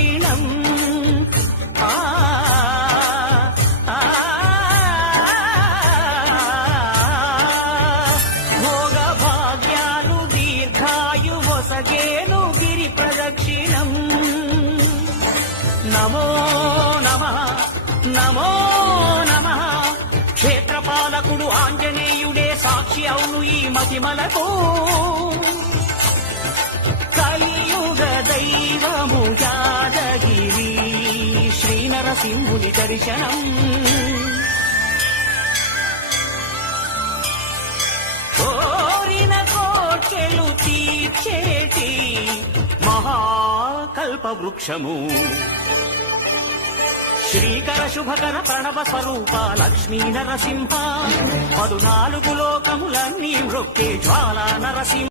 ప్రదక్షిణం భోగ భాగ్యాలు దీర్ఘాయువొసగేను గిరి ప్రదక్షిణం నమో నమః నమో నమః క్షేత్రపాలకుడు ఆంజనేయుడే సాక్షి అవును ఈ మహిమలకు కలియుగ దైవము యాదగిరి శ్రీ నరసింహుని దర్శనం కోరిన కోర్కెలు తీర్చేటి మహాకల్ప వృక్షము శ్రీకర శుభకర ప్రణవ స్వరూప లక్ష్మీ నరసింహ 14 లోకములన్నీ మృక్కే జ్వాలా నరసింహ